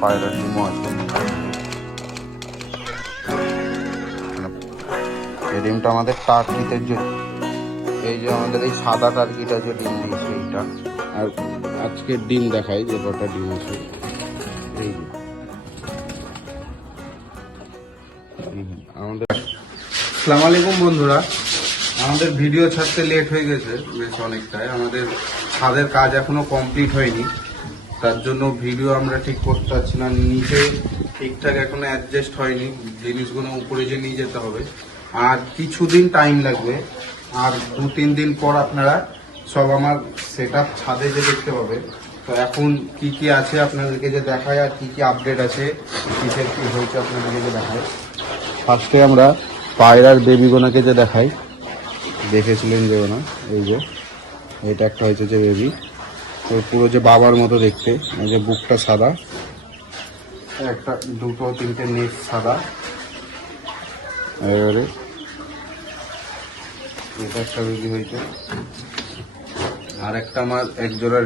পায়রার ডিমও আছে। এই ডিমটা আমাদের টার্কিতে যে এই যে আমাদের এই সাদা টার্কিটা যে ডিম দিয়েছে এইটা। আর আজকের ডিম দেখাই যে কটা ডিম আছে। এই যে আমাদের আসসালামু আলাইকুম বন্ধুরা, আমাদের ভিডিও ছাড়তে লেট হয়ে গেছে বেশ অনেকটাই। আমাদের ছাদের কাজ এখনো কমপ্লিট হয়নি, তার জন্য ভিডিও আমরা ঠিক করতে পারছি না। নিচে ঠিকঠাক এখনো অ্যাডজাস্ট হয়নি, জিনিসগুলো উপরে যে নিয়ে যেতে হবে। আর কিছুদিন টাইম লাগবে, আর 2-3 দিন পর আপনারা সব আমার সেটআপ ছাদে যে দেখতে পাবে। তো এখন কি কি আছে আপনাদেরকে যে দেখায়, আর কি কি আপডেট আছে, কিসের কি হয়েছে আপনাদেরকে যে দেখায়। ফার্স্টে আমরা পায়রার বেবিগোনাকে যে দেখাই, দেখেছিলেন যে না, এই যে এটা একটা হয়েছে যে বেবি, তো পুরো যে বাবার মতো দেখতে। এই যে বুকটা সাদা, একটা 2-3টে নেক সাদা। এবারে এটা একটা বেবি হয়েছে। আর একটা আমার এক জোড়ার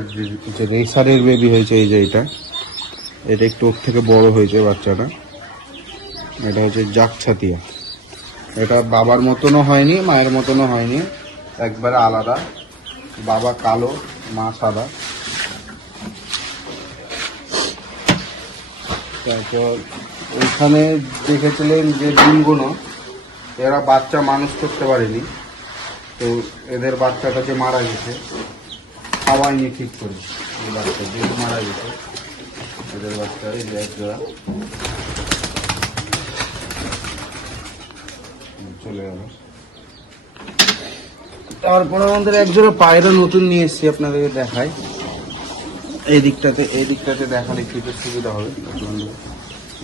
যে রেসারের বেবি হয়েছে, এই যে এটা একটু ওর থেকে বড় হয়েছে বাচ্চাটা। এটা হচ্ছে জাকছাতিয়া। এটা বাবার মতনও হয়নি, মায়ের মতনও হয়নি, একবারে আলাদা। বাবা কালো, মা সাদা। তারপর ওইখানে দেখেছিলেন যে ডিমগুলো, এরা বাচ্চা মানুষ করতে পারেনি, তো এদের বাচ্চাটা যে মারা গেছে, খাওয়াইনি ঠিক করে। এই বাচ্চা যে মারা গেছে, এদের বাচ্চা এই যে এক জোড়া চলে গেল। তারপর আমাদের এক জোড়া পায়রা নতুন নিয়ে এসেছি, আপনাদেরকে দেখাই। এই দিকটাতে দেখালে একটু সুবিধা হবে।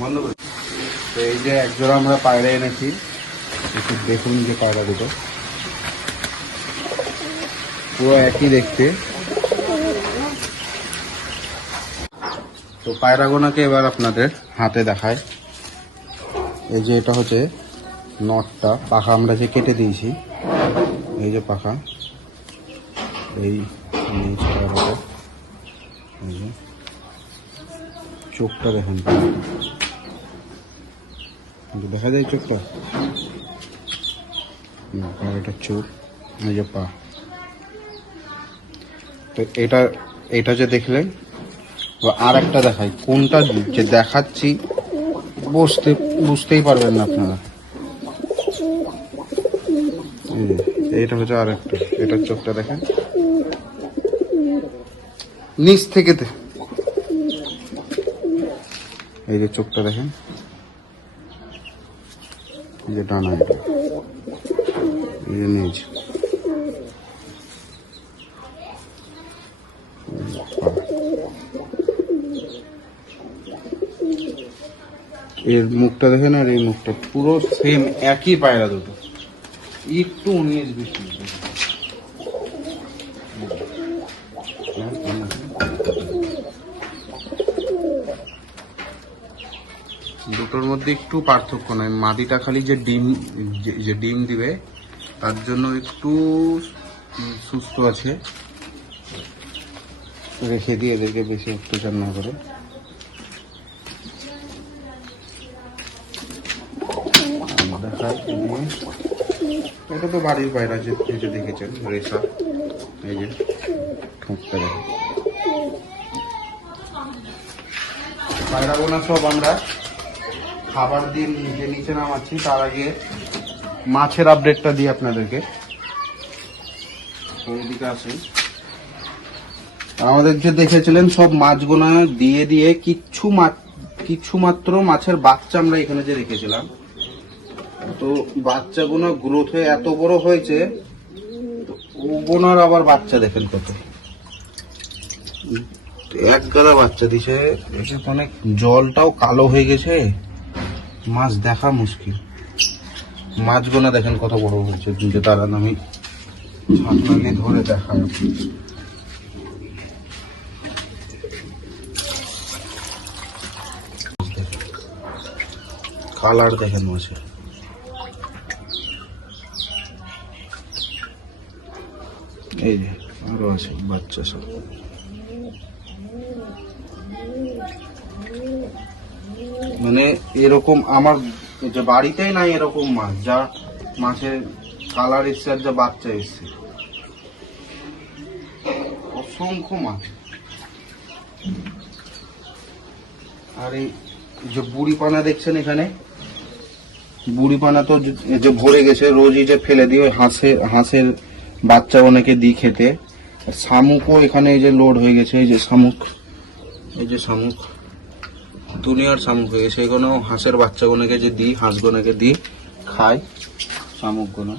বন্ধ করে তো এই যে এক জোড়া আমরা পায়রা এনেছি, একটু দেখুন যে পায়রা দুটো পুরো একই দেখতে। তো পায়রাগোনাকে এবার আপনাদের হাতে দেখায়। এই যে এটা হচ্ছে নটটা, পাখা আমরা যে কেটে দিয়েছি, এই যে পাখা, এই চোখটা দেখেন, দেখা যায় চোখটা, এটা চোখ, এই যে পা। তো এটা যে দেখলেন, আর একটা দেখাই, কোনটা যে দেখাচ্ছি বুঝতেই পারবেন না আপনারা। এইটা হচ্ছে আর একটা, এটার চোখটা দেখেন নিচ থেকে, এই যে চোখটা দেখেন, এই যে ডানা, এটা এই যে নিচ, এর মুখটা দেখেন, আর এই মুখটা পুরো সেম একই পায়রা দুটো, একটু 19-20 দুটোর মধ্যে একটু পার্থক্য নয়। মাদিটা খালি যে ডিম দিবে তার জন্য একটু সুস্থ আছে, রেখে দিয়ে এদেরকে বেশি অত্যাচার না করে। দেখায় এটা তো বাড়ির পায়রা, যে দেখেছেন রেশা, এই যে ঠোঁটটা দেখেন। পায়রাগোনা সব আমরা খাবার দিয়ে নিচে নামাচ্ছি। তার আগে মাছের আপডেটটা দিই আপনাদেরকে। ওইদিকে আসুন। আমাদের যে দেখেছিলেন সব মাছগুলো দিয়ে কিছু মাত্র মাছের বাচ্চা আমরা এখানে যে রেখেছিলাম, তো বাচ্চাগুলো গ্রোথ হয়ে এত বড় হয়েছে। ওগুলোর আবার বাচ্চা দেখেন কত, এক গাদা বাচ্চা দিছে। অনেক জলটাও কালো হয়ে গেছে, মাছ দেখা মুশকিল। মাছগুলো দেখেন কত বড় হয়েছে। দুটো দাঁড়ান, আমি ছাকনা নিয়ে ধরে দেখাই। কালার দেখেন মাছের, এই যে আরো আছে বাচ্চা সব। মানে এরকম আমার যে বাড়িতেই নাই এরকম মাছ, যা মাছের কালার এসছে আর যা বাচ্চা এসছে, অসংখ্য মাছ। আর এই যে বুড়ি পানা দেখছেন এখানে, বুড়ি পানা তো যে ভরে গেছে, রোজই যে ফেলে দিই, ওই হাঁসের বাচ্চা অনেকে দিই খেতে। শামুকও এখানে এই যে লোড হয়ে গেছে, এই যে শামুক, এই যে শামুক, দুনিয়ার শামুক হয়ে গেছে। এগুলো হাঁসের বাচ্চাগুলোকে যে দিই, হাঁসগুলোকে দিই, খাই শামুকগুলো।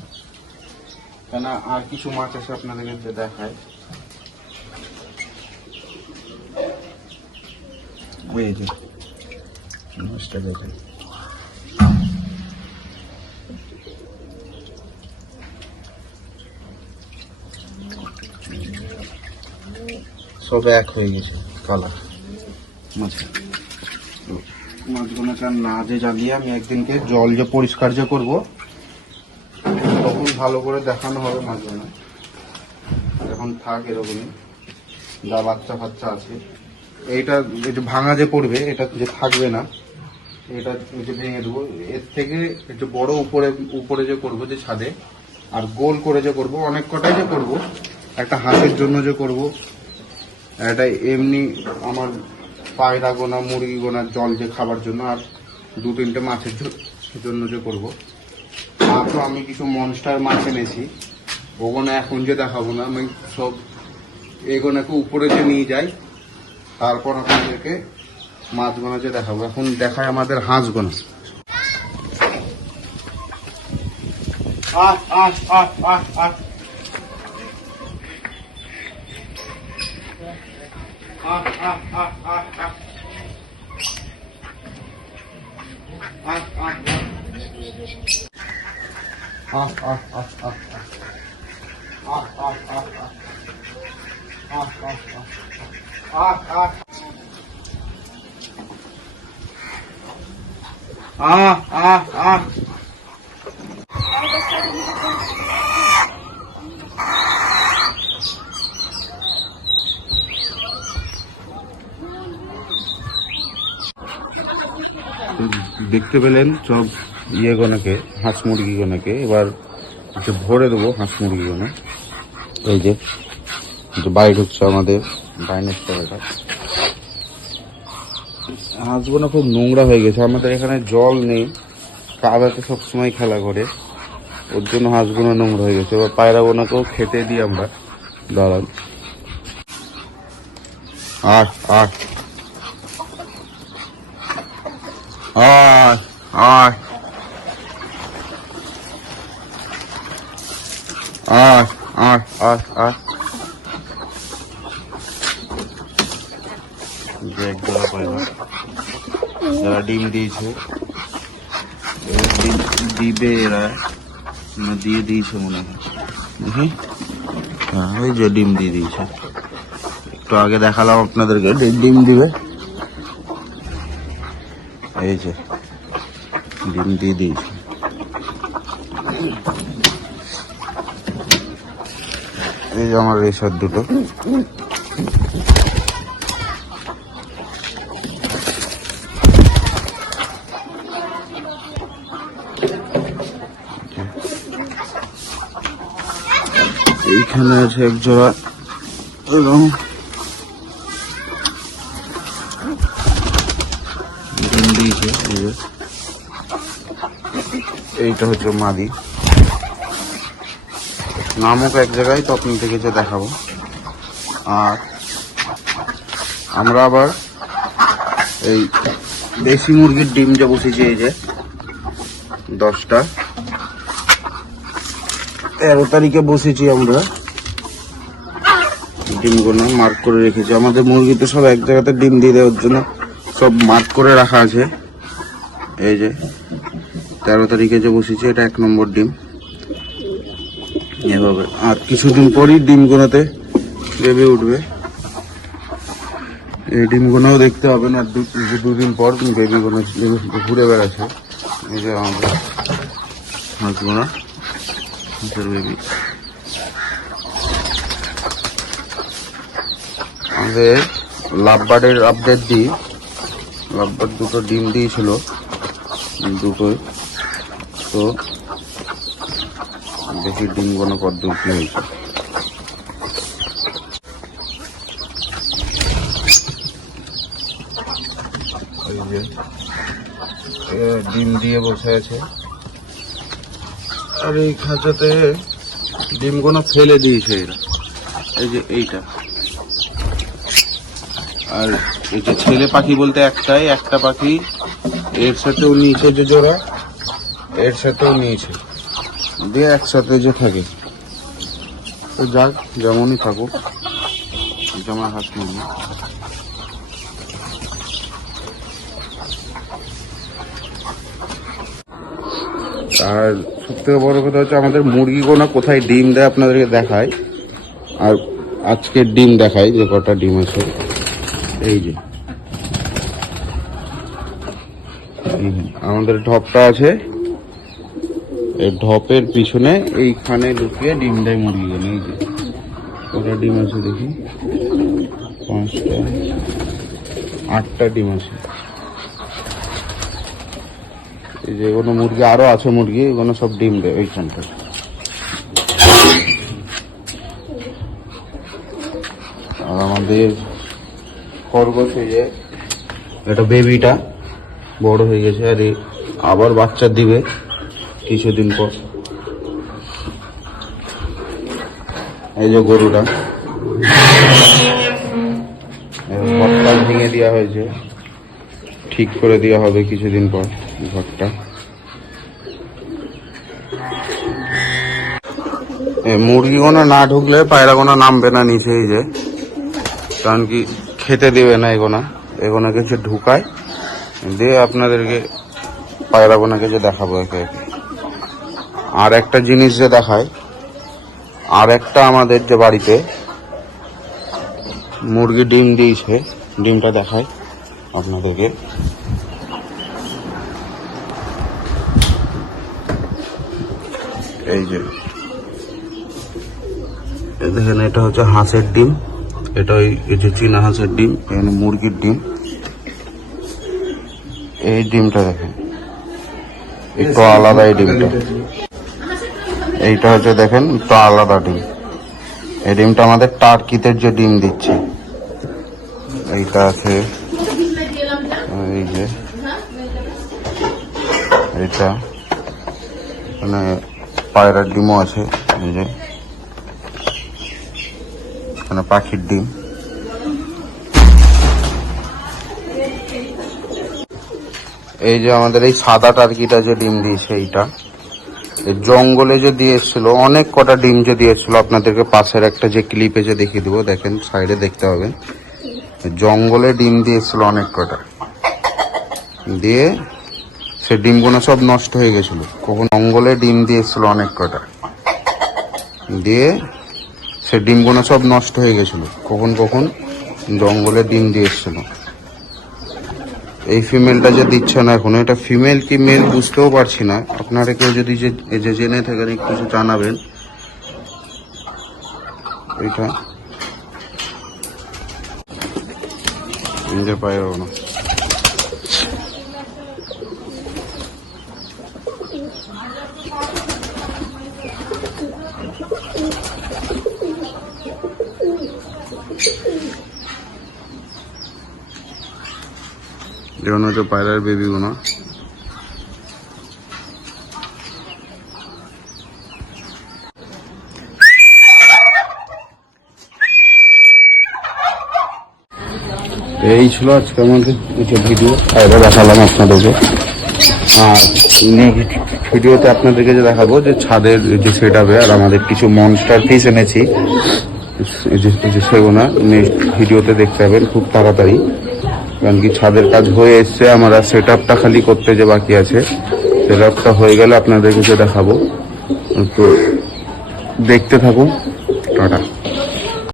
কেন আর কিছু মাছ আছে আপনাদেরকে দেখায়। ওই যে মাছটা দেখেন, সব এক হয়ে গেছে কালার মাছগুলোকে। না যে জ্বালিয়ে আমি একদিনকে জল যে পরিষ্কার যে করবো, তখন ভালো করে দেখানো হবে মাছগুলো। এখন থাক এরকমই, যা বাচ্চা ফাচ্চা আছে। এইটা একটু ভাঙা যে পড়বে, এটা যে থাকবে না, এটা যে ভেঙে দেবো। এর থেকে একটু বড় উপরে যে করবো যে ছাদে, আর গোল করে যে করবো, অনেক কটাই যে করবো। একটা হাঁসের জন্য যে করবো, একটা এমনি আমার পায়রা গোনা, মুরগি গোনার জল যে খাবার জন্য, আর 2-3টে মাছের জন্য যে করবো। আর তো আমি কিছু মনস্টার মাছ এনেছি, ওগুলো এখন যে দেখাবো না, আমি সব এগুলোকে উপরে যে নিয়ে যাই, তারপর আপনাদেরকে মাছগুলো যে দেখাবো। এখন দেখায় আমাদের হাঁসগুলো। আহ আহ আহ আহ আহ দেখতে পেলেন সব ইয়েগুলোকে, হাঁস মুরগিগুলোকে। এবার যে ভরে দেবো হাঁস মুরগিগুলো। এই যে বাইর হচ্ছে আমাদের ডাইনোসরটা। হাঁসগুলো খুব নোংরা হয়ে গেছে, আমাদের এখানে জল নেই, কাদাতে সবসময় খেলা করে, ওর জন্য হাঁসগুলো নোংরা হয়ে গেছে। এবার পায়রাগুলোকেও খেতে দিই আমরা। দাঁড়ান, আয় আয় আয় আয় আয় আয় আয় আয়। এক জোড়া পায়রা, যারা ডিম দিয়েছে, দিবে এরা, দিয়ে দিয়েছে মনে হয়। হ্যাঁ, ওই যে ডিম দিয়ে দিয়েছে, একটু আগে দেখালাম আপনাদেরকে, ডিম দিবে। এই যে ডিম দিয়ে দিয়েছে। এই যে আমার রেসার দুটো। এইখানে আছে এক জোড়া এবং ডিম দিয়েছে। এইটা হচ্ছে মাদি, নামক এক জায়গায়, তো আপনাদেরকে যে দেখাবো। আর আমরা আবার এই দেশি মুরগির ডিম যে বসেছি, এই যে 10টা, 13 তারিখে বসেছি আমরা। ডিমগুলো মার্ক করে রেখেছি, আমাদের মুরগি তো সব এক জায়গাতে ডিম দিয়ে দেওয়ার জন্য সব মার্ক করে রাখা আছে। এই যে 13 তারিখে যে বসেছি, এটা 1 নম্বর ডিম। এভাবে আর কিছুদিন পরই ডিমগুলোতে বেবি উঠবে। এই ডিমগুলোও দেখতে হবে না, 2 দিন পর বেবিগুলো ঘুরে বেড়াচ্ছে। এই যে আমাদের হাঁসগুলো, হাঁসের বেবি। আমাদের লাভবার্ডের আপডেট দিই। লাভবার্ড দুটো ডিম দিয়েছিল, দুটোই। তো দেখি ডিমগুলো কতদূর কি হয়েছে। এই যে ডিম দিয়ে বসে আছে, আর এই খাঁচাতে ডিমগুলো ফেলে দিয়েছে এরা। এই যে এইটা, আর এই যে ছেলে পাখি বলতে একটা পাখি এর সাথেও নিয়েছে, যে জোড়া এর সাথেও নিয়েছে, দিয়ে একসাথে যে থাকে। তো যাক, যেমনই থাকুক, জামা হাত মুরগি। আর সব থেকে বড় কথা হচ্ছে আমাদের মুরগিগুলো কোথায় ডিম দেয় আপনাদেরকে দেখায়। আর আজকে ডিম দেখায় যে কটা ডিম আছে। এই যে আমাদের ঢপটা আছে, এই ঢপের পিছনে এইখানে লুকিয়ে ডিম দেয় মুরগিগুলো। এই যে কটা ডিম আছে দেখি, 5টা 8টা ডিম আছে। এই যে কোনো মুরগি আরো আছে, মুরগি এগুলো সব ডিম দেয় ওইখানটা। আর আমাদের খরগোশ, এই যে এটা বেবিটা বড় হয়ে গেছে, আর আবার বাচ্চা দিবে কিছুদিন পর। এই যে গরুটা, ঘরটা ভেঙে দেওয়া হয়েছে, ঠিক করে দেওয়া হবে কিছুদিন পর ঘরটা। মুরগিগুলো না ঢুকলে পায়রাগুলো নামবে না নিচে। এই যে কারণ কি খেতে দেবে না এগোনা কিছু ঢুকায় দিয়ে আপনাদেরকে পায়রাগুলোকে যে দেখাবো একে একে। আর একটা জিনিস যে দেখায়, আর একটা আমাদের যে বাড়িতে মুরগি ডিম দিয়েছে, ডিমটা দেখায় আপনাদেরকে। এই যে দেখেন, এটা হচ্ছে হাঁসের ডিম, এটা এই যে চীনা হাঁসের ডিম, এখানে মুরগির ডিম। এই ডিমটা দেখেন একটু আলাদা, এই ডিমটা, এইটা হচ্ছে দেখেন একটু আলাদা ডিম। এই ডিমটা আমাদের টার্কিদের যে ডিম দিচ্ছে, এইটা আছে। এই যে এইটা মানে পায়রার ডিমও আছে। এই যে মানে পাখির ডিম। এই যে আমাদের এই সাদা টার্কিটা যে ডিম দিয়েছে, এইটা জঙ্গলে যে দিয়ে এসেছিল, অনেক কটা ডিম যে দিয়ে এসেছিল। আপনাদেরকে পাশের একটা যে ক্লিপে যে দেখিয়ে দেবো, দেখেন সাইডে দেখতে হবে। জঙ্গলে ডিম দিয়ে এসেছিল অনেক কটা, দিয়ে সে ডিমগুলো সব নষ্ট হয়ে গেছিল। কখন জঙ্গলে ডিম দিয়ে এসেছিল অনেক কটা, দিয়ে সে ডিমগুলো সব নষ্ট হয়ে গেছিল। কখন জঙ্গলে ডিম দিয়ে এসেছিল। এই ফিমেলটা যে দিচ্ছে না এখন, এটা ফিমেল কি মেল বুঝতেও পারছি না। আপনারা কেউ যদি যে জেনে থাকেন একটু জানাবেন। এটা নিজে পায়রাও না। যেমন হচ্ছে পায়রার বেবিগুলো। এই ছিল আজকে আমাদের ভিডিও, পায়রা দেখালাম আপনাদেরকে। আর ভিডিওতে আপনাদেরকে যে দেখাবো যে ছাদের যে সেট আপে আর আমাদের কিছু মনস্টার ফিশ এনেছি, সেগুলো নেক্সট ভিডিওতে দেখতে পাবেন খুব তাড়াতাড়ি। কারণ কি ছাদের কাজ হয়ে এসছে, আমরা সেট আপটা খালি করতে যে বাকি আছে, সেট আপটা হয়ে গেলে আপনাদেরকে যে দেখাবো। তো দেখতে থাকুন, টাটা।